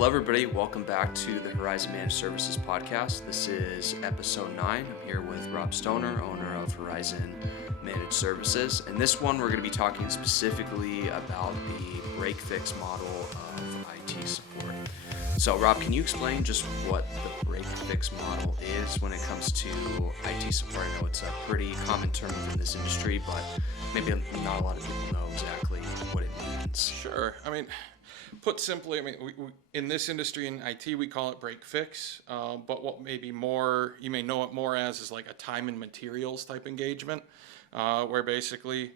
Hello, everybody. Welcome back to the Horizon Managed Services podcast. This is episode 9. I'm here with Rob Stoner, owner of Horizon Managed Services. In this one, we're going to be talking specifically about the break-fix model of IT support. So, Rob, can you explain just what the break-fix model is when it comes to IT support? I know it's a pretty common term within this industry, but maybe not a lot of people know exactly what it means. Sure. Put simply, we in this industry in IT, we call it break fix. But what maybe more, you may know it more as is like a time and materials type engagement, where basically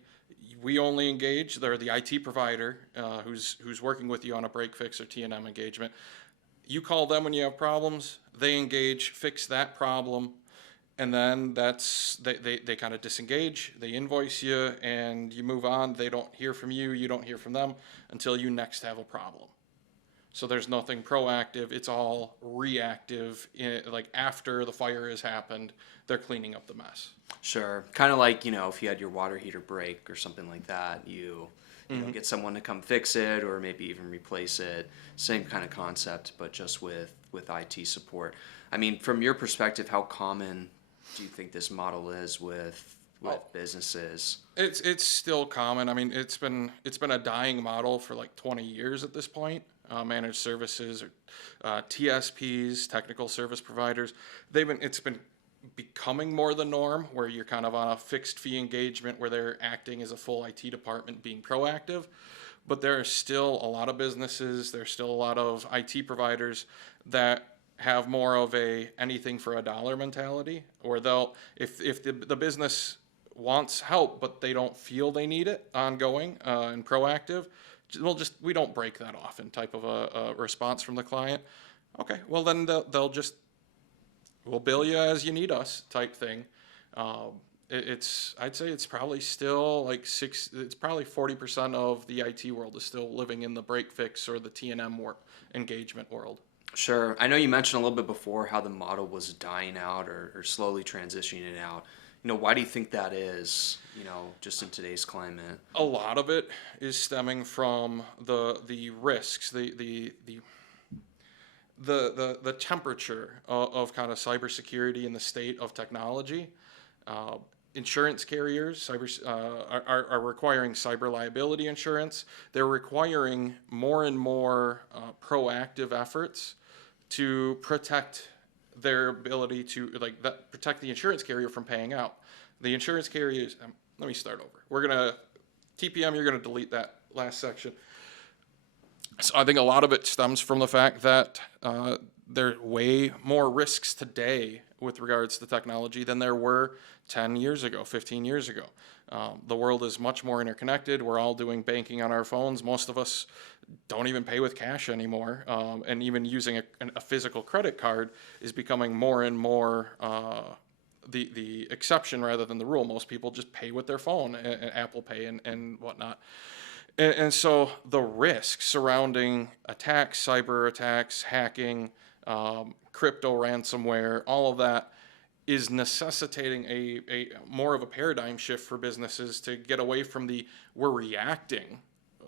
we only engage, they're the IT provider who's working with you on a break fix or T&M engagement. You call them when you have problems, they engage, fix that problem, and then they kind of disengage, they invoice you, and you move on. They don't hear from you, you don't hear from them until you next have a problem. So there's nothing proactive, it's all reactive. Like after the fire has happened, they're cleaning up the mess. Sure. Kind of like, if you had your water heater break or something like that, you get someone to come fix it or maybe even replace it. Same kind of concept, but just with IT support. From your perspective, how common do you think this model is with businesses? It's still common. It's been a dying model for like 20 years at this point. Managed services or TSPs, technical service providers, it's been becoming more the norm, where you're kind of on a fixed fee engagement where they're acting as a full IT department being proactive. But there are still a lot of businesses, there's still a lot of IT providers that have more of a anything for a dollar mentality, or if the business wants help but they don't feel they need it ongoing and proactive, we don't break that often type of a response from the client. Okay, well then we'll bill you as you need us type thing. I'd say it's probably still it's probably 40% of the IT world is still living in the break fix or the T&M engagement world. Sure. I know you mentioned a little bit before how the model was dying out or slowly transitioning out. Why do you think that is, just in today's climate? A lot of it is stemming from the risks, the temperature of kind of cybersecurity and the state of technology. Insurance carriers are requiring cyber liability insurance. They're requiring more and more proactive efforts to protect their ability to protect the insurance carrier from paying out. The insurance carriers, let me start over. We're going to, TPM, you're going to delete that last section. So I think a lot of it stems from the fact that there are way more risks today with regards to technology than there were 10 years ago, 15 years ago. The world is much more interconnected. We're all doing banking on our phones. Most of us don't even pay with cash anymore. And even using a physical credit card is becoming more and more the exception rather than the rule. Most people just pay with their phone, Apple Pay and whatnot. And so the risks surrounding attacks, cyber attacks, hacking, crypto ransomware, all of that is necessitating a more of a paradigm shift for businesses to get away from we're reacting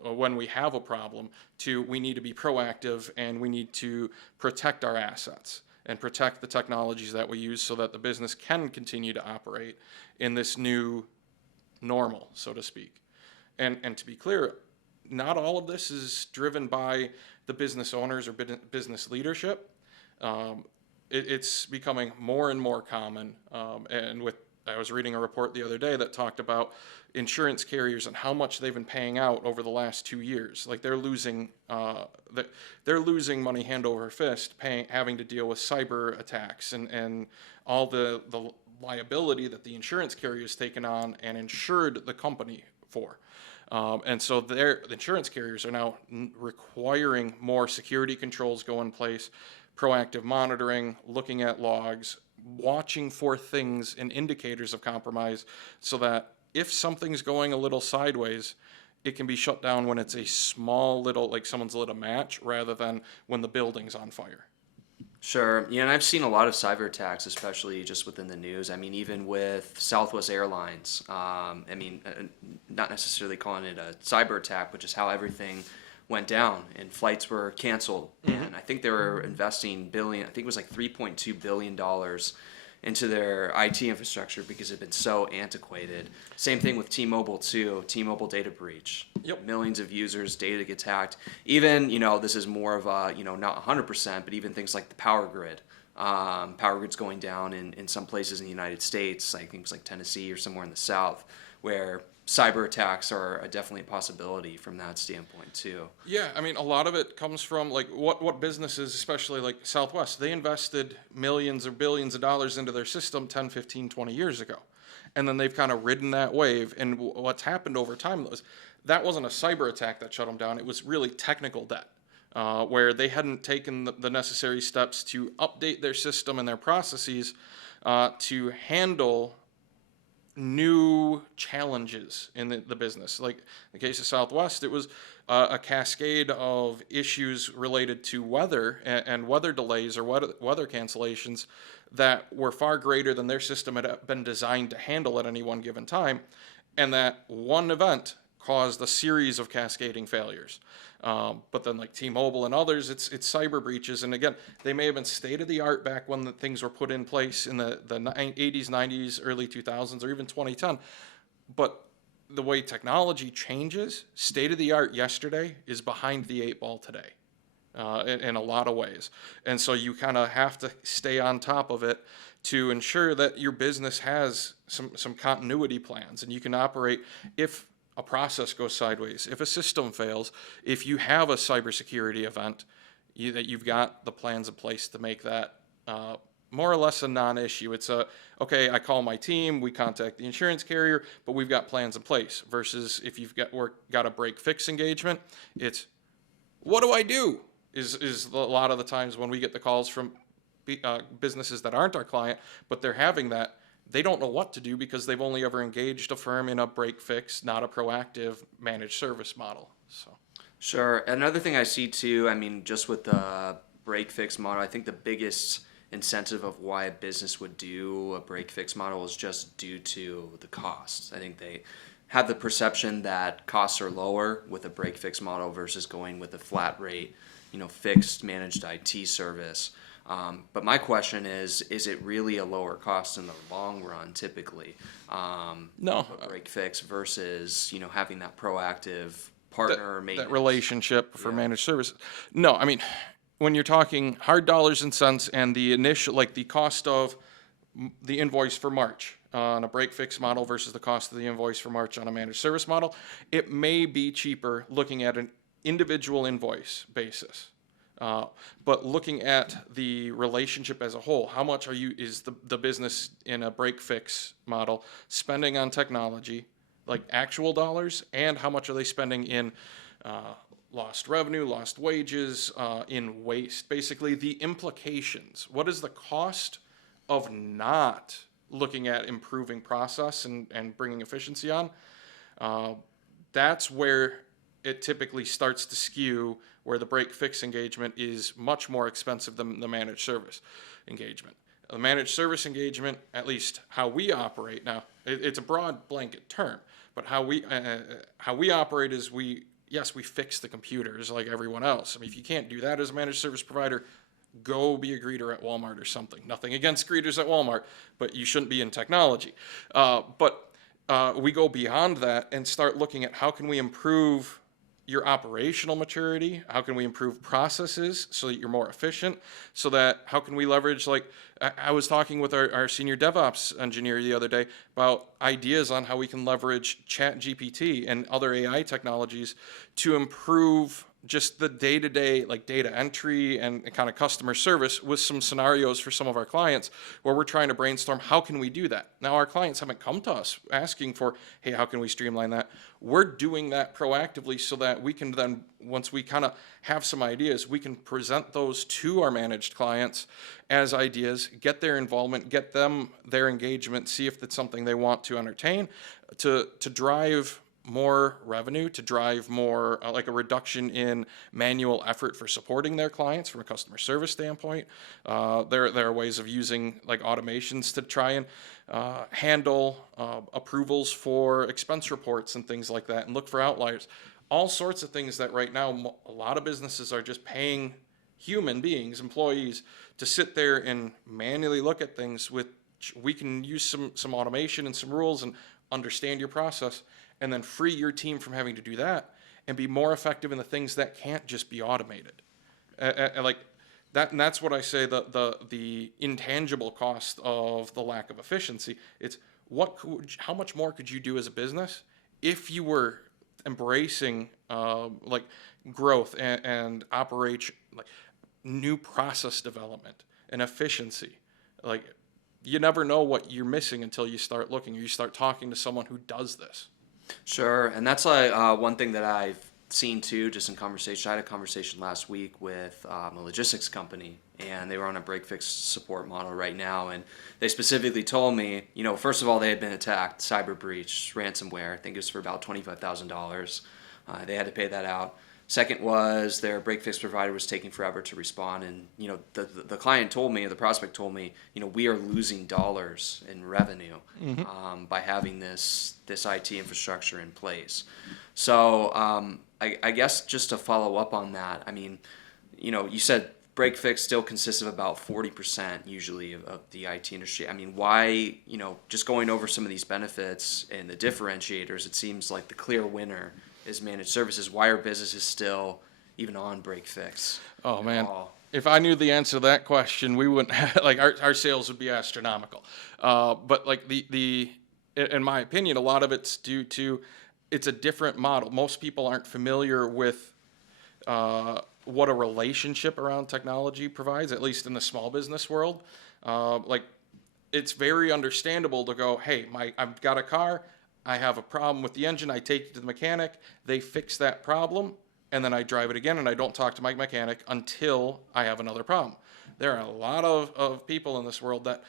when we have a problem to we need to be proactive and we need to protect our assets and protect the technologies that we use so that the business can continue to operate in this new normal, so to speak. And to be clear, not all of this is driven by the business owners or business leadership. It's becoming more and more common. I was reading a report the other day that talked about insurance carriers and how much they've been paying out over the last 2 years. Like they're losing money hand over fist, having to deal with cyber attacks and all the liability that the insurance carrier has taken on and insured the company for. And so the insurance carriers are now requiring more security controls go in place, proactive monitoring, looking at logs, watching for things and indicators of compromise so that if something's going a little sideways, it can be shut down when it's a small little, like someone's lit a match rather than when the building's on fire. Sure. Yeah, and I've seen a lot of cyber attacks, especially just within the news. Even with Southwest Airlines, not necessarily calling it a cyber attack, but just how everything went down and flights were canceled. And I think they were investing I think it was like $3.2 billion into their IT infrastructure because it had been so antiquated. Same thing with T-Mobile too. T-Mobile data breach. Yep. Millions of users, data gets hacked. Even, this is more of a, not 100%, but even things like the power grid. Power grid's going down in some places in the United States. I think it was like Tennessee or somewhere in the South, where cyber attacks are definitely a possibility from that standpoint too. Yeah, I mean, a lot of it comes from like what businesses, especially like Southwest, they invested millions or billions of dollars into their system 10, 15, 20 years ago. And then they've kind of ridden that wave. And what's happened over time was that wasn't a cyber attack that shut them down. It was really technical debt, where they hadn't taken the necessary steps to update their system and their processes to handle new challenges in the business. Like in the case of Southwest, it was a cascade of issues related to weather and weather delays or weather cancellations that were far greater than their system had been designed to handle at any one given time. And that one event caused a series of cascading failures. But then like T-Mobile and others, it's cyber breaches. And again, they may have been state of the art back when the things were put in place in the 80s, 90s, early 2000s, or even 2010. But the way technology changes, state of the art yesterday is behind the eight ball today. In a lot of ways. And so you kind of have to stay on top of it to ensure that your business has some continuity plans and you can operate if a process goes sideways, if a system fails, if you have a cybersecurity event, that you've got the plans in place to make that more or less a non-issue. It's okay, I call my team, we contact the insurance carrier, but we've got plans in place. Versus if you've got a break-fix engagement, it's what do I do? Is a lot of the times when we get the calls from businesses that aren't our client, but they're having that, they don't know what to do because they've only ever engaged a firm in a break fix, not a proactive managed service model. So, sure. Another thing I see too, I mean, just with the break fix model, I think the biggest incentive of why a business would do a break fix model is just due to the costs. I think they have the perception that costs are lower with a break fix model versus going with a flat rate, fixed managed IT service. But my question is it really a lower cost in the long run typically? No. A break fix versus, having that proactive partner maintenance. That relationship for managed service. No, I mean, when you're talking hard dollars and cents and the initial, like the cost of the invoice for March on a break fix model versus the cost of the invoice for March on a managed service model, it may be cheaper looking at an individual invoice basis. But looking at the relationship as a whole, how much is the business in a break fix model spending on technology, like actual dollars, and how much are they spending in lost revenue, lost wages, in waste? Basically, the implications. What is the cost of not looking at improving process and bringing efficiency on? That's where it typically starts to skew, where the break fix engagement is much more expensive than the managed service engagement. The managed service engagement, at least how we operate now, it's a broad blanket term, but how we operate is we fix the computers like everyone else. I mean, if you can't do that as a managed service provider, go be a greeter at Walmart or something. Nothing against greeters at Walmart, but you shouldn't be in technology. But we go beyond that and start looking at how can we improve your operational maturity, how can we improve processes so that you're more efficient, so that how can we leverage, like I was talking with our senior DevOps engineer the other day about ideas on how we can leverage ChatGPT and other AI technologies to improve just the day-to-day, like data entry and kind of customer service, with some scenarios for some of our clients where we're trying to brainstorm how can we do that. Now, our clients haven't come to us asking for, hey, how can we streamline that? We're doing that proactively so that we can then, once we kind of have some ideas, we can present those to our managed clients as ideas, get their involvement, get them their engagement, see if it's something they want to entertain, to drive more revenue, to drive more like a reduction in manual effort for supporting their clients from a customer service standpoint. There are ways of using like automations to try and handle approvals for expense reports and things like that and look for outliers. all sorts of things that right now a lot of businesses are just paying human beings, employees, to sit there and manually look at things. With we can use some automation and some rules and understand your process, and then free your team from having to do that and be more effective in the things that can't just be automated. And like that, and that's what I say, the intangible cost of the lack of efficiency. It's how much more could you do as a business if you were embracing like growth and operation, like new process development and efficiency. Like, you never know what you're missing until you start looking or you start talking to someone who does this. Sure, and that's like one thing that I've seen too, just in conversation. I had a conversation last week with a logistics company, and they were on a break fix support model right now, and they specifically told me, first of all, they had been attacked, cyber breach, ransomware. I think it was for about $25,000. They had to pay that out. Second was their break fix provider was taking forever to respond, and the client told me, the prospect told me, we are losing dollars in revenue by having this IT infrastructure in place. So I guess just to follow up on that, I mean, you said break fix still consists of about 40% usually of the IT industry. I mean, why, just going over some of these benefits and the differentiators, it seems like the clear winner is managed services. Why are businesses still even on break fix? Oh man, if I knew the answer to that question, we wouldn't have, like our sales would be astronomical. But like in my opinion, a lot of it's due to it's a different model. Most people aren't familiar with what a relationship around technology provides, at least in the small business world. Like, it's very understandable to go, hey, I've got a car, I have a problem with the engine, I take it to the mechanic, they fix that problem, and then I drive it again, and I don't talk to my mechanic until I have another problem. There are a lot of people in this world that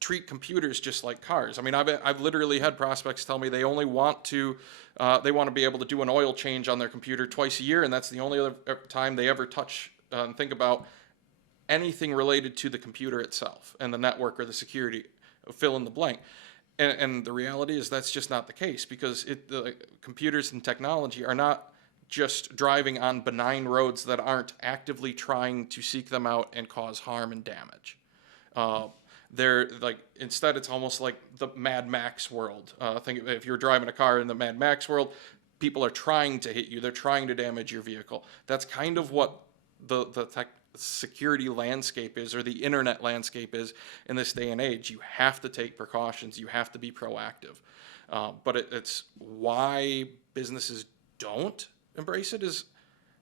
treat computers just like cars. I mean, I've literally had prospects tell me they only want to be able to do an oil change on their computer twice a year, and that's the only other time they ever touch and think about anything related to the computer itself and the network or the security, fill in the blank. And the reality is that's just not the case, because the computers and technology are not just driving on benign roads that aren't actively trying to seek them out and cause harm and damage. They're like, instead it's almost like the Mad Max world. Think if you're driving a car in the Mad Max world, people are trying to hit you. They're trying to damage your vehicle. That's kind of what the security landscape is, or the internet landscape is in this day and age. You have to take precautions. You have to be proactive. But it's why businesses don't embrace it is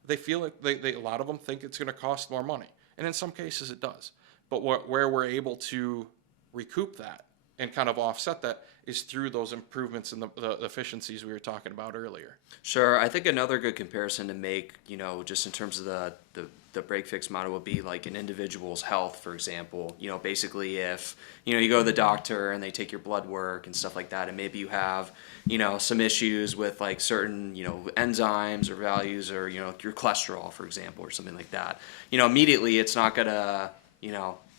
they feel like a lot of them think it's going to cost more money. And in some cases it does. But where we're able to recoup that and kind of offset that is through those improvements in the efficiencies we were talking about earlier. Sure. I think another good comparison to make, just in terms of the break fix model would be like an individual's health, for example. Basically if, you go to the doctor and they take your blood work and stuff like that, and maybe you have, some issues with like certain, enzymes or values, or, your cholesterol, for example, or something like that. Immediately it's not gonna,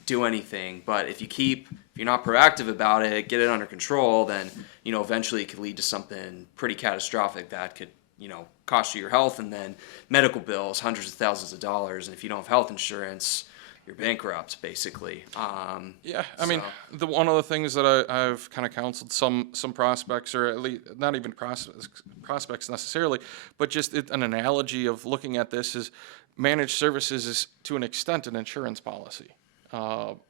do anything. But if you're not proactive about it, get it under control, then, eventually it could lead to something pretty catastrophic that could, cost you your health, and then medical bills, hundreds of thousands of dollars. And if you don't have health insurance, you're bankrupt, basically. Yeah, I mean, one of the things that I've kind of counseled some prospects, or at least not even prospects necessarily, but just an analogy of looking at this is managed services is to an extent an insurance policy.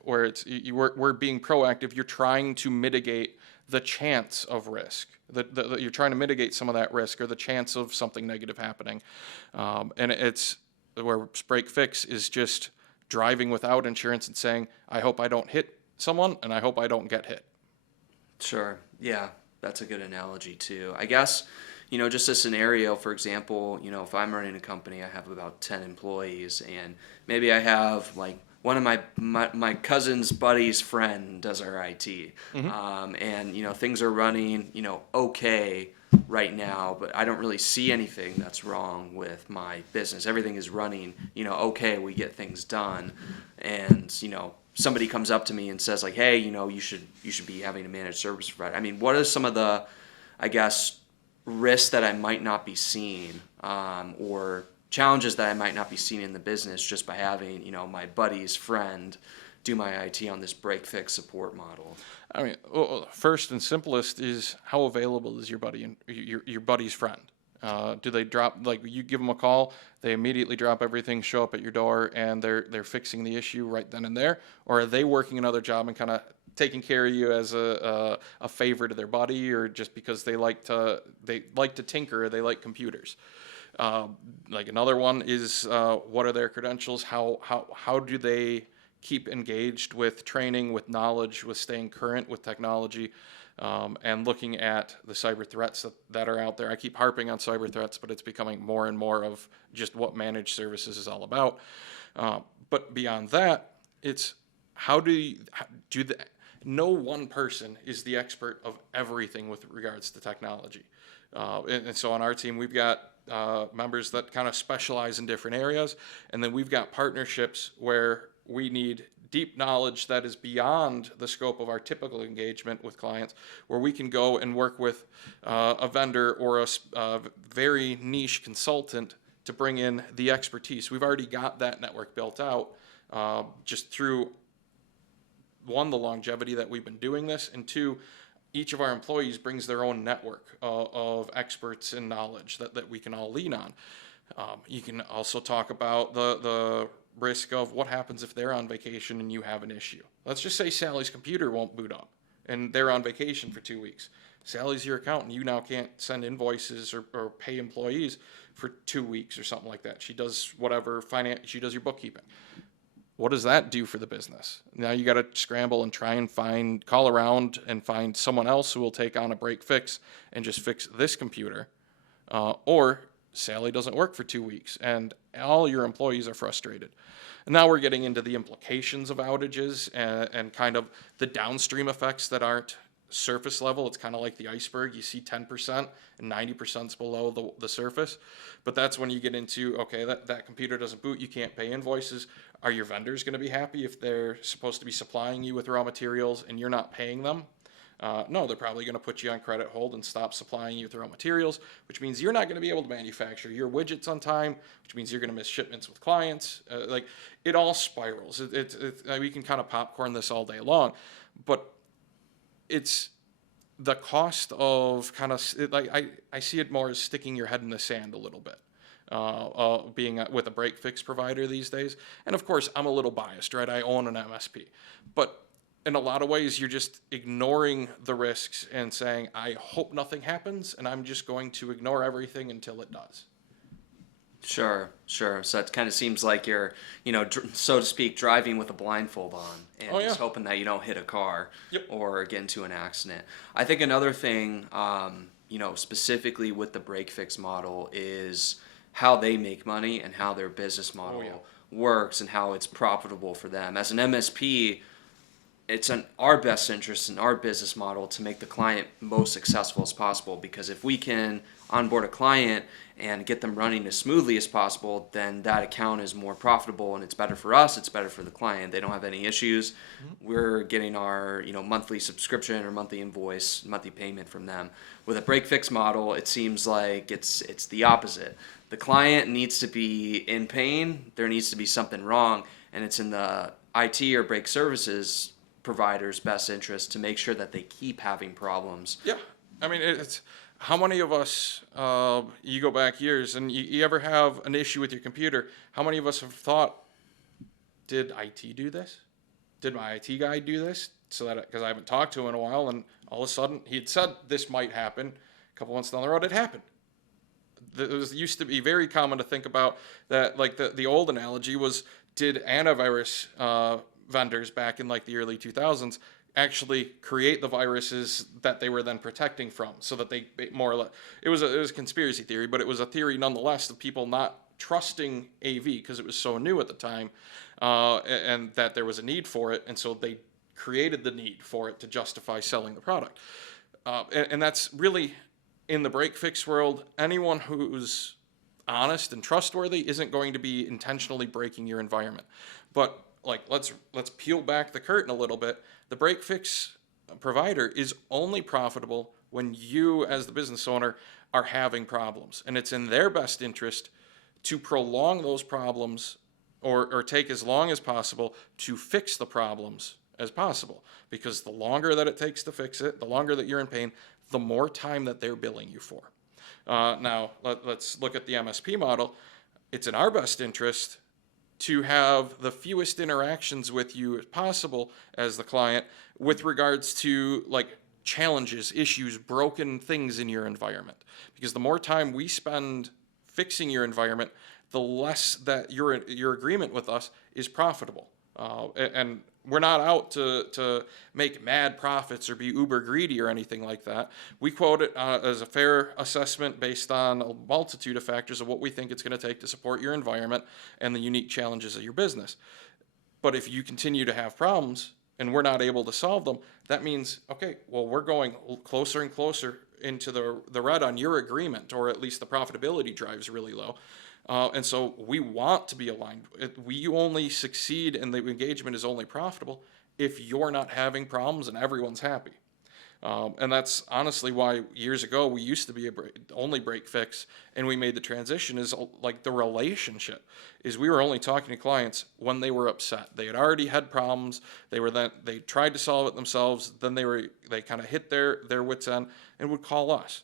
Where we're being proactive. You're trying to mitigate the chance of risk. You're trying to mitigate some of that risk or the chance of something negative happening. And it's where break fix is just driving without insurance and saying, I hope I don't hit someone, and I hope I don't get hit. Sure. Yeah, that's a good analogy too. I guess, just a scenario, for example, if I'm running a company, I have about 10 employees, and maybe I have like one of my cousin's buddy's friend does our IT. Mm-hmm. And, things are running, okay right now, but I don't really see anything that's wrong with my business. Everything is running, okay, we get things done. And, somebody comes up to me and says like, hey, you should be having a managed service provider. I mean, what are some of the, I guess, risks that I might not be seeing, or challenges that I might not be seeing in the business just by having, my buddy's friend do my IT on this break fix support model? I mean, well, first and simplest is how available is your buddy and your buddy's friend? Do they drop, like, you give them a call, they immediately drop everything, show up at your door, and they're fixing the issue right then and there? Or are they working another job and kind of taking care of you as a favor to their buddy, or just because they like to tinker, or they like computers? Like, another one is, what are their credentials? How do they keep engaged with training, with knowledge, with staying current with technology, and looking at the cyber threats that are out there? I keep harping on cyber threats, but it's becoming more and more of just what managed services is all about. But beyond that, it's how no one person is the expert of everything with regards to technology. And so on our team, we've got members that kind of specialize in different areas, and then we've got partnerships where we need deep knowledge that is beyond the scope of our typical engagement with clients, where we can go and work with a vendor or a very niche consultant to bring in the expertise. We've already got that network built out, just through, one, the longevity that we've been doing this, and two, each of our employees brings their own network of experts and knowledge that we can all lean on. You can also talk about the risk of what happens if they're on vacation and you have an issue. Let's just say Sally's computer won't boot up and they're on vacation for 2 weeks. Sally's your accountant. You now can't send invoices or pay employees for 2 weeks or something like that. She does whatever she does your bookkeeping. What does that do for the business? Now you got to scramble and try and call around and find someone else who will take on a break fix and just fix this computer. Or Sally doesn't work for 2 weeks and all your employees are frustrated. And now we're getting into the implications of outages and kind of the downstream effects that aren't surface level. It's kind of like the iceberg. You see 10% and 90% is below the surface. But that's when you get into, okay, that computer doesn't boot, you can't pay invoices. Are your vendors going to be happy if they're supposed to be supplying you with raw materials and you're not paying them? No, they're probably going to put you on credit hold and stop supplying you with raw materials, which means you're not going to be able to manufacture your widgets on time, which means you're going to miss shipments with clients. Like, it all spirals. We can kind of popcorn this all day long, but it's the cost of kind of, like, I see it more as sticking your head in the sand a little bit. Being with a break fix provider these days. And of course, I'm a little biased, right? I own an MSP. But in a lot of ways, you're just ignoring the risks and saying, I hope nothing happens, and I'm just going to ignore everything until it does. Sure. So it kind of seems like you're, so to speak, driving with a blindfold on and just hoping that you don't hit a car or get into an accident. I think another thing, specifically with the break fix model is how they make money and how their business model works and how it's profitable for them. As an MSP, it's in our best interest in our business model to make the client most successful as possible, because if we can onboard a client and get them running as smoothly as possible, then that account is more profitable and it's better for us, it's better for the client. They don't have any issues. We're getting our monthly subscription or monthly invoice, monthly payment from them. With a break fix model, it seems like it's the opposite. The client needs to be in pain, there needs to be something wrong, and it's in the IT or break services provider's best interest to make sure that they keep having problems. Yeah, I mean, it's how many of us, you go back years and you ever have an issue with your computer, how many of us have thought, did IT do this? Did my IT guy do this? So that, because I haven't talked to him in a while, and all of a sudden he had said this might happen. A couple months down the road, it happened. It used to be very common to think about that, like the old analogy was, did antivirus vendors back in like the early 2000s actually create the viruses that they were then protecting from, so that they more or less, it was a conspiracy theory, but it was a theory nonetheless of people not trusting AV because it was so new at the time, and that there was a need for it, and so they created the need for it to justify selling the product. And that's really, in the break fix world, anyone who's honest and trustworthy isn't going to be intentionally breaking your environment. But like, let's peel back the curtain a little bit. The break fix provider is only profitable when you, as the business owner, are having problems. And it's in their best interest to prolong those problems or take as long as possible to fix the problems as possible. Because the longer that it takes to fix it, the longer that you're in pain, the more time that they're billing you for. Now, let's look at the MSP model. It's in our best interest to have the fewest interactions with you as possible as the client with regards to like challenges, issues, broken things in your environment. Because the more time we spend fixing your environment, the less that your agreement with us is profitable. And we're not out to make mad profits or be uber greedy or anything like that. We quote it as a fair assessment based on a multitude of factors of what we think it's going to take to support your environment and the unique challenges of your business. But if you continue to have problems and we're not able to solve them, that means, okay, well, we're going closer and closer into the red on your agreement, or at least the profitability drive's really low. And so we want to be aligned. We only succeed and the engagement is only profitable if you're not having problems and everyone's happy. And that's honestly why years ago we used to be only break fix, and we made the transition is like the relationship is we were only talking to clients when they were upset. They had already had problems. They tried to solve it themselves. Then they kind of hit their wits end and would call us.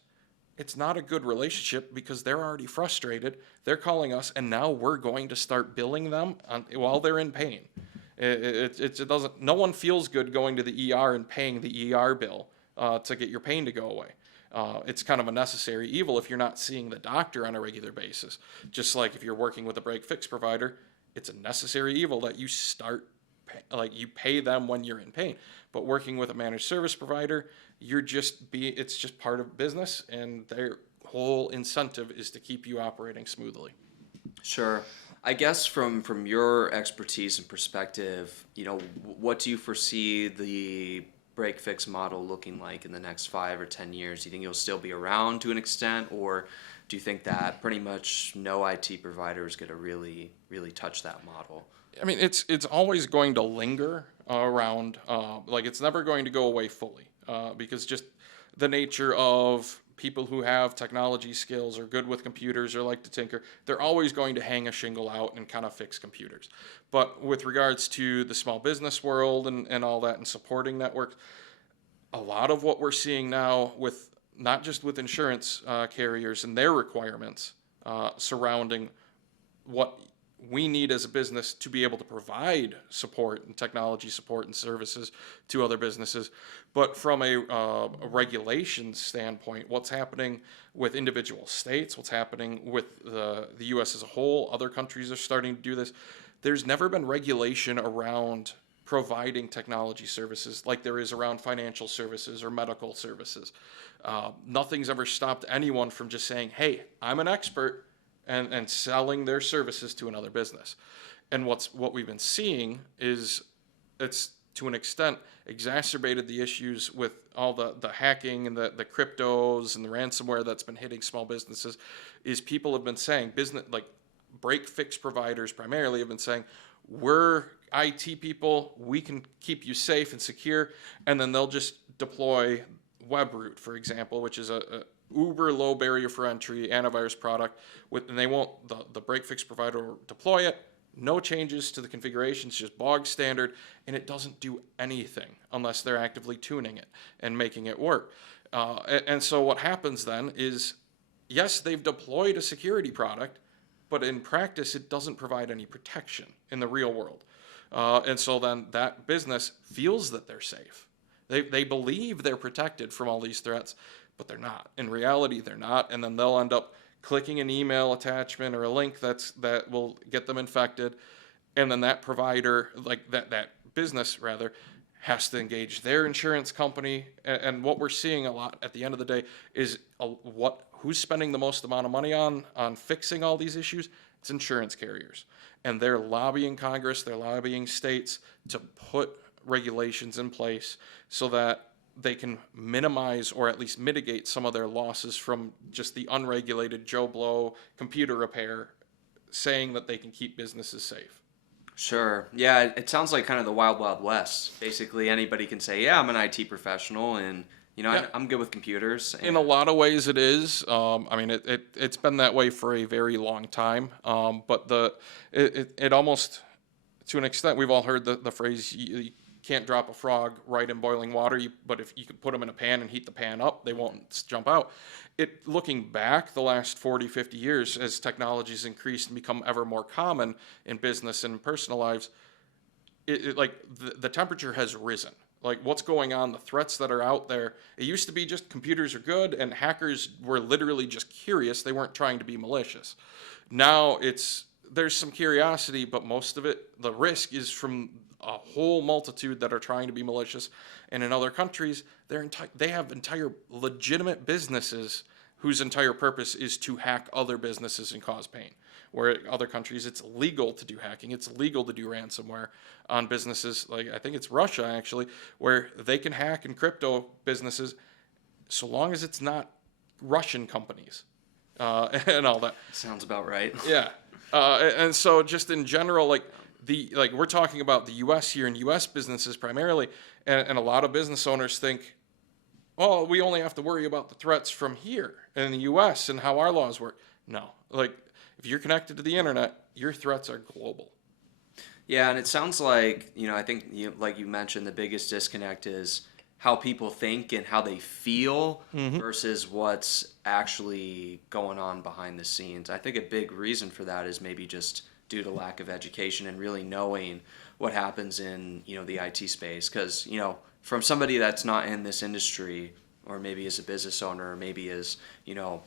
It's not a good relationship because they're already frustrated. They're calling us, and now we're going to start billing them while they're in pain. It doesn't. No one feels good going to the ER and paying the ER bill to get your pain to go away. It's kind of a necessary evil if you're not seeing the doctor on a regular basis. Just like if you're working with a break fix provider, it's a necessary evil that you start you pay them when you're in pain. But working with a managed service provider, it's just part of business, and their whole incentive is to keep you operating smoothly. Sure. I guess from your expertise and perspective, what do you foresee the break fix model looking like in the next 5 or 10 years? Do you think it'll still be around to an extent, or do you think that pretty much no IT provider is going to really, really touch that model? I mean, it's always going to linger around. It's never going to go away fully because just the nature of people who have technology skills, are good with computers, or like to tinker, they're always going to hang a shingle out and kind of fix computers. But with regards to the small business world and all that and supporting networks, a lot of what we're seeing now with not just with insurance carriers and their requirements surrounding what we need as a business to be able to provide support and technology support and services to other businesses. But from a regulation standpoint, what's happening with individual states, what's happening with the U.S. as a whole, other countries are starting to do this. There's never been regulation around providing technology services like there is around financial services or medical services. Nothing's ever stopped anyone from just saying, hey, I'm an expert, and selling their services to another business. And what we've been seeing is it's to an extent exacerbated the issues with all the hacking and the cryptos and the ransomware that's been hitting small businesses. Is people have been saying, business like break fix providers primarily have been saying, we're IT people, we can keep you safe and secure, and then they'll just deploy WebRoot, for example, which is a uber low barrier for entry antivirus product, and they won't, the break fix provider will deploy it, no changes to the configurations, just bog standard, and it doesn't do anything unless they're actively tuning it and making it work. And so what happens then is, yes, they've deployed a security product, but in practice it doesn't provide any protection in the real world. And so then that business feels that they're safe. They believe they're protected from all these threats, but they're not. In reality, they're not, and then they'll end up clicking an email attachment or a link that will get them infected, and then that provider, like that business rather, has to engage their insurance company. And what we're seeing a lot at the end of the day is who's spending the most amount of money on fixing all these issues? It's insurance carriers, and they're lobbying Congress, they're lobbying states to put regulations in place so that they can minimize or at least mitigate some of their losses from just the unregulated Joe Blow computer repair, saying that they can keep businesses safe. Sure. Yeah, it sounds like kind of the wild, wild west. Basically, anybody can say, yeah, I'm an IT professional, and You know, Yeah. I'm good with computers. In a lot of ways, it is. I mean, it's been that way for a very long time. But it almost, to an extent, we've all heard the phrase, you can't drop a frog right in boiling water, but if you could put them in a pan and heat the pan up, they won't jump out. Looking back the last 40, 50 years, as technology's increased and become ever more common in business and personal lives, like the temperature has risen. Like what's going on, the threats that are out there. It used to be just computers are good and hackers were literally just curious. They weren't trying to be malicious. Now there's some curiosity, but most of it, the risk is from a whole multitude that are trying to be malicious. And in other countries, they have entire legitimate businesses whose entire purpose is to hack other businesses and cause pain. Where in other countries, it's legal to do hacking. It's legal to do ransomware on businesses. Like I think it's Russia actually, where they can hack in crypto businesses, so long as it's not Russian companies and all that. Sounds about right. Yeah, and so just in general, like we're talking about the U.S. here and U.S. businesses primarily, and a lot of business owners think, oh, we only have to worry about the threats from here in the U.S. and how our laws work. No, like if you're connected to the internet, your threats are global. Yeah, and it sounds like, I think like you mentioned, the biggest disconnect is how people think and how they feel versus what's actually going on behind the scenes. I think a big reason for that is maybe just due to lack of education and really knowing what happens in, the IT space. Because, from somebody that's not in this industry, or maybe as a business owner, or maybe as,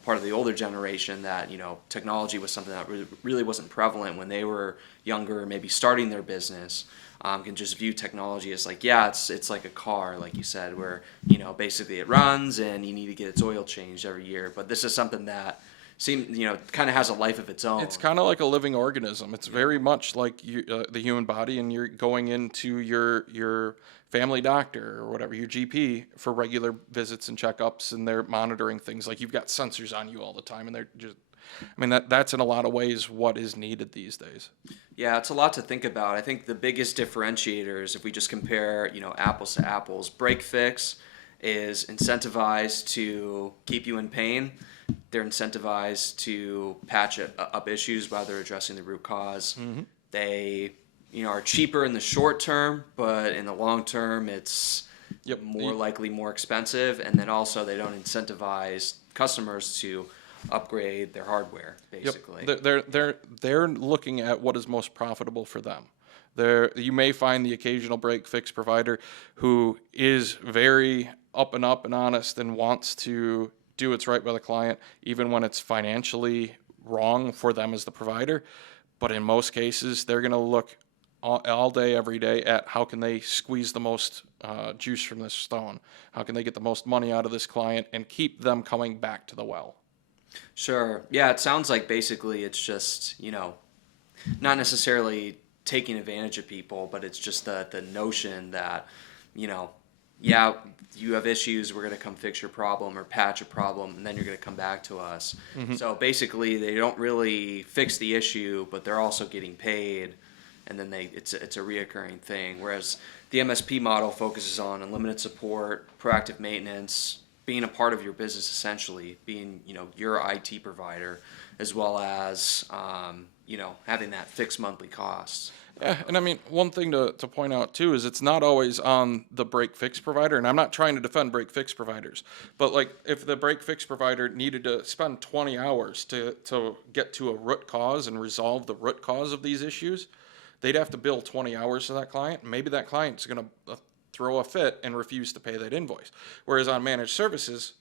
part of the older generation that, technology was something that really wasn't prevalent when they were younger, maybe starting their business, can just view technology as like, yeah, it's like a car, like you said, where, basically it runs and you need to get its oil changed every year. But this is something that kind of has a life of its own. It's kind of like a living organism. It's very much like the human body, and you're going into your family doctor or whatever, your GP, for regular visits and checkups, and they're monitoring things. Like you've got sensors on you all the time, and they're just, I mean, that's in a lot of ways what is needed these days. Yeah, it's a lot to think about. I think the biggest differentiators, if we just compare, apples to apples, Break Fix is incentivized to keep you in pain. They're incentivized to patch up issues while they're addressing the root cause. They, are cheaper in the short term, but in the long term, it's more likely more expensive. And then also, they don't incentivize customers to upgrade their hardware, basically. They're looking at what is most profitable for them. You may find the occasional break fix provider who is very up and honest and wants to do what's right by the client, even when it's financially wrong for them as the provider. But in most cases, they're going to look all day, every day at how can they squeeze the most juice from this stone? How can they get the most money out of this client and keep them coming back to the well? Sure. Yeah, it sounds like basically it's just, not necessarily taking advantage of people, but it's just the notion that, yeah, you have issues, we're going to come fix your problem or patch a problem, and then you're going to come back to us. So basically, they don't really fix the issue, but they're also getting paid, and then it's a reoccurring thing. Whereas the MSP model focuses on unlimited support, proactive maintenance, being a part of your business, essentially being your IT provider, as well as having that fixed monthly costs. Yeah, and I mean, one thing to point out too is it's not always on the break fix provider, and I'm not trying to defend break fix providers, but like if the break fix provider needed to spend 20 hours to get to a root cause and resolve the root cause of these issues, they'd have to bill 20 hours to that client. Maybe that client's going to throw a fit and refuse to pay that invoice. Whereas on managed services,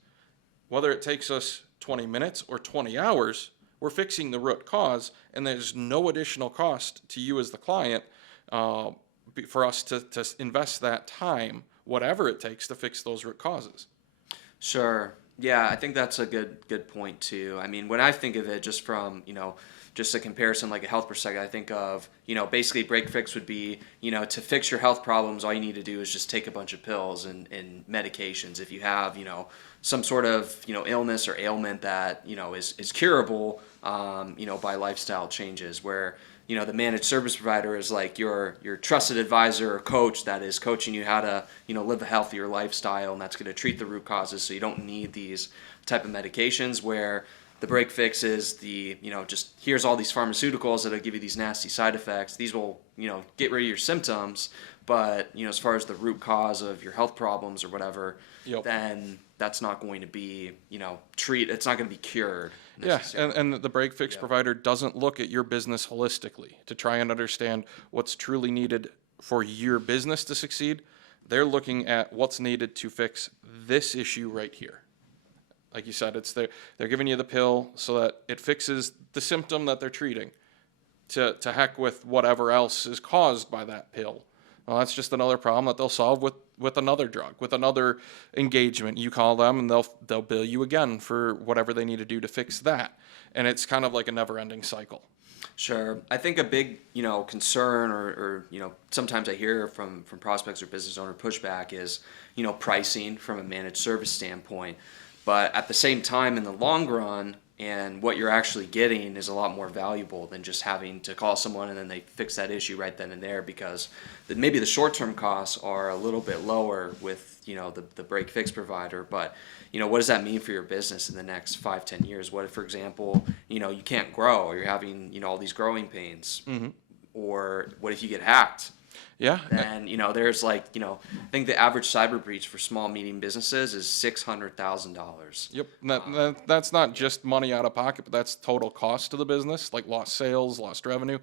whether it takes us 20 minutes or 20 hours, we're fixing the root cause, and there's no additional cost to you as the client for us to invest that time, whatever it takes, to fix those root causes. Sure. Yeah, I think that's a good point too. I mean, when I think of it just from, just a comparison like a health perspective, I think of, basically break fix would be, to fix your health problems, all you need to do is just take a bunch of pills and medications. If you have, some sort of, illness or ailment that, is curable, by lifestyle changes, where, the managed service provider is like your trusted advisor or coach that is coaching you how to, live a healthier lifestyle, and that's going to treat the root causes so you don't need these type of medications, where the break fix is just here's all these pharmaceuticals that'll give you these nasty side effects. These will, get rid of your symptoms, but, as far as the root cause of your health problems or whatever, Yep. then that's not going to be, it's not going to be cured. Yeah, necessarily. and the break fix provider doesn't look at your business holistically to try and understand what's truly needed for your business to succeed. They're looking at what's needed to fix this issue right here. Like you said, they're giving you the pill so that it fixes the symptom that they're treating. To heck with whatever else is caused by that pill. Well, that's just another problem that they'll solve with another drug, with another engagement. You call them and they'll bill you again for whatever they need to do to fix that. And it's kind of like a never-ending cycle. Sure. I think a big, concern or sometimes I hear from prospects or business owner pushback is, pricing from a managed service standpoint. But at the same time, in the long run, and what you're actually getting is a lot more valuable than just having to call someone and then they fix that issue right then and there, because maybe the short-term costs are a little bit lower with, the break fix provider. But, what does that mean for your business in the next 5-10 years? What if, for example, you can't grow, or you're having, all these growing pains? Mm-hmm. Or what if you get hacked? Yeah. And, there's I think the average cyber breach for small, medium businesses is $600,000. Yep. That's not just money out of pocket, but that's total cost to the business, like lost sales, lost revenue.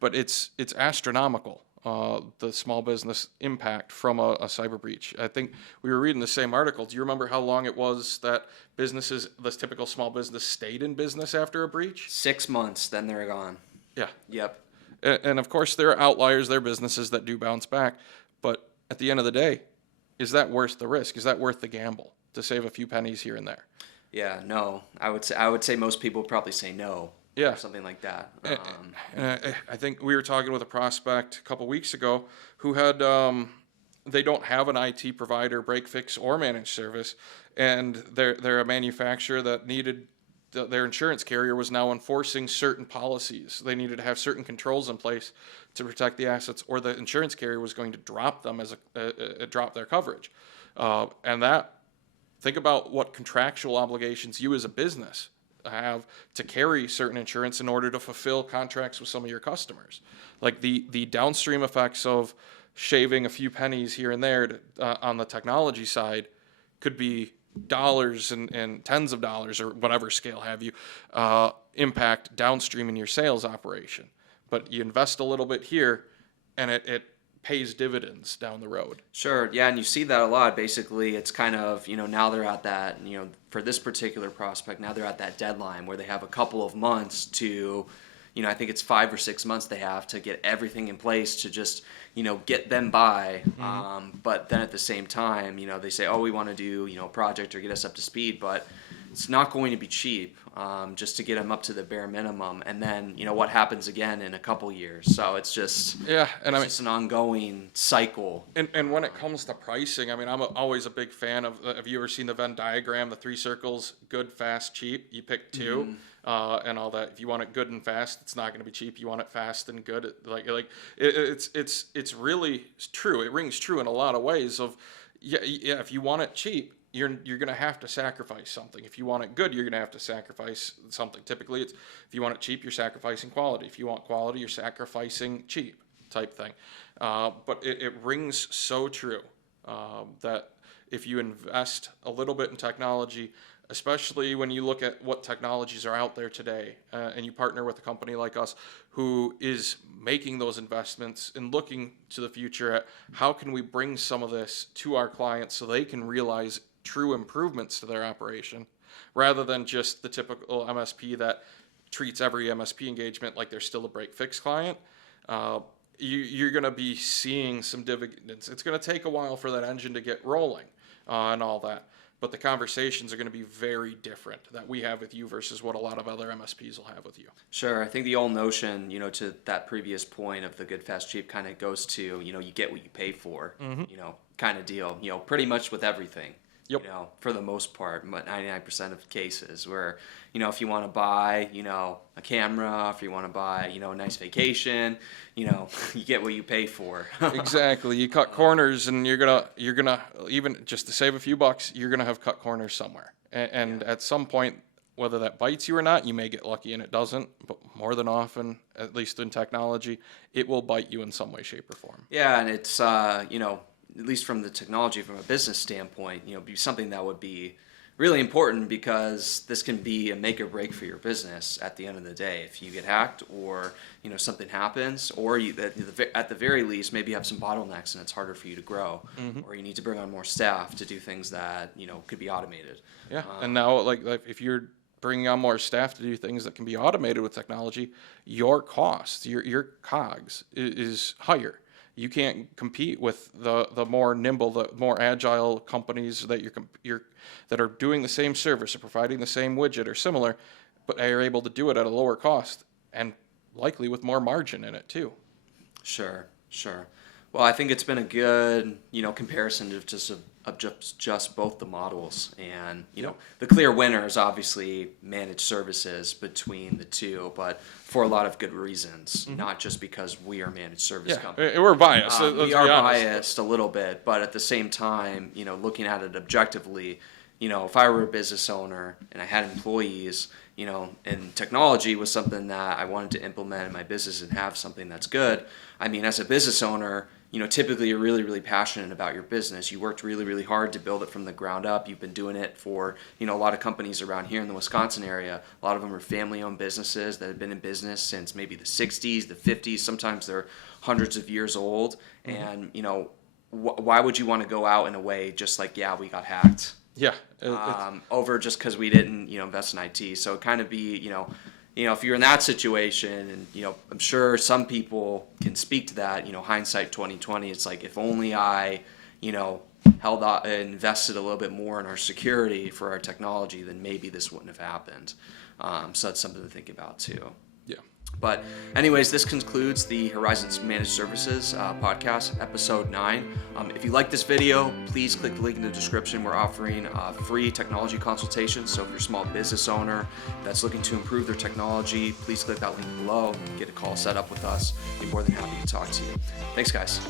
But it's astronomical, the small business impact from a cyber breach. I think we were reading the same article. Do you remember how long it was that this typical small business stayed in business after a breach? 6 months, then they're gone. Yeah. Yep. And of course, there are outliers, there are businesses that do bounce back. But at the end of the day, is that worth the risk? Is that worth the gamble to save a few pennies here and there? Yeah, no. I would say most people would probably say no. Yeah. Or something like that. And I think we were talking with a prospect a couple weeks ago who had, they don't have an IT provider, break fix, or managed service, and they're a manufacturer that needed their insurance carrier was now enforcing certain policies. They needed to have certain controls in place to protect the assets, or the insurance carrier was going to drop them drop their coverage. And think about what contractual obligations you as a business have to carry certain insurance in order to fulfill contracts with some of your customers. Like the downstream effects of shaving a few pennies here and there on the technology side could be dollars and tens of dollars, or whatever scale have you, impact downstream in your sales operation. But you invest a little bit here, and it pays dividends down the road. Sure, yeah, and you see that a lot. Basically, it's kind of, now they're at that, for this particular prospect, now they're at that deadline where they have a couple of months to, I think it's 5 or 6 months they have to get everything in place to just, get them by. Mm-hmm. But then at the same time, they say, oh, we want to do, a project or get us up to speed, but it's not going to be cheap, just to get them up to the bare minimum. And then, what happens again in a couple years. So it's just, it's just an ongoing cycle. And when it comes to pricing, I'm always a big fan of, have you ever seen the Venn diagram, the 3 circles, good, fast, cheap? You pick 2, and all that. If you want it good and fast, it's not going to be cheap. You want it fast and good. It's really true. It rings true in a lot of ways of, if you want it cheap, you're going to have to sacrifice something. If you want it good, you're going to have to sacrifice something. Typically, if you want it cheap, you're sacrificing quality. If you want quality, you're sacrificing cheap type thing. But it rings so true that if you invest a little bit in technology, especially when you look at what technologies are out there today, and you partner with a company like us who is making those investments and looking to the future at how can we bring some of this to our clients so they can realize true improvements to their operation, rather than just the typical MSP that treats every MSP engagement like they're still a break fix client. You're going to be seeing some dividends. It's going to take a while for that engine to get rolling and all that. But the conversations are going to be very different that we have with you versus what a lot of other MSPs will have with you. Sure. I think the old notion, to that previous point of the good, fast, cheap kind of goes to, you get what you pay for, kind of deal, pretty much with everything. Yep. You know, for the most part, but 99% of cases where, you know, if you want to buy, you know, a camera, if you want to buy, you know, a nice vacation, you know, you get what you pay for. Exactly. You cut corners, and you're gonna even just to save a few bucks, you're gonna have cut corners somewhere. And at some point, whether that bites you or not, you may get lucky and it doesn't. But more than often, at least in technology, it will bite you in some way, shape, or form. Yeah, and it's you know, at least from the technology, from a business standpoint, you know, be something that would be really important because this can be a make or break for your business at the end of the day. If you get hacked, or you know, something happens, or you at the very least maybe you have some bottlenecks and it's harder for you to grow, or you need to bring on more staff to do things that, you know, could be automated. Yeah. And now, like if you're bringing on more staff to do things that can be automated with technology, your cost, your COGS is higher. You can't compete with the more nimble, the more agile companies that that are doing the same service or providing the same widget or similar, but are able to do it at a lower cost and likely with more margin in it too. Sure, sure. Well, I think it's been a good, you know, comparison of just both the models, and you know, the clear winner is obviously managed services between the two, but for a lot of good reasons, not just because we are managed service company. We're biased. We are biased a little bit, but at the same time, you know, looking at it objectively, you know, if I were a business owner and I had employees, you know, and technology was something that I wanted to implement in my business and have something that's good. I mean, as a business owner, you know, typically you're really, really passionate about your business. You worked really, really hard to build it from the ground up. You've been doing it for, you know, a lot of companies around here in the Wisconsin area. A lot of them are family-owned businesses that have been in business since maybe the 60s, the 50s. Sometimes they're hundreds of years old. And, you know, why would you want to go out in a way just like, yeah, we got hacked? Yeah. Over just because we didn't, you know, invest in IT. So it kind of be, you know, if you're in that situation, and you know, I'm sure some people can speak to that. You know, hindsight 2020. It's like, if only I, you know, invested a little bit more in our security for our technology, then maybe this wouldn't have happened. So that's something to think about too. Yeah. But anyways, this concludes the Horizons Managed Services podcast, episode 9. If you like this video, please click the link in the description. We're offering free technology consultations. So if you're a small business owner that's looking to improve their technology, please click that link below and get a call set up with us. We'd be more than happy to talk to you. Thanks, guys.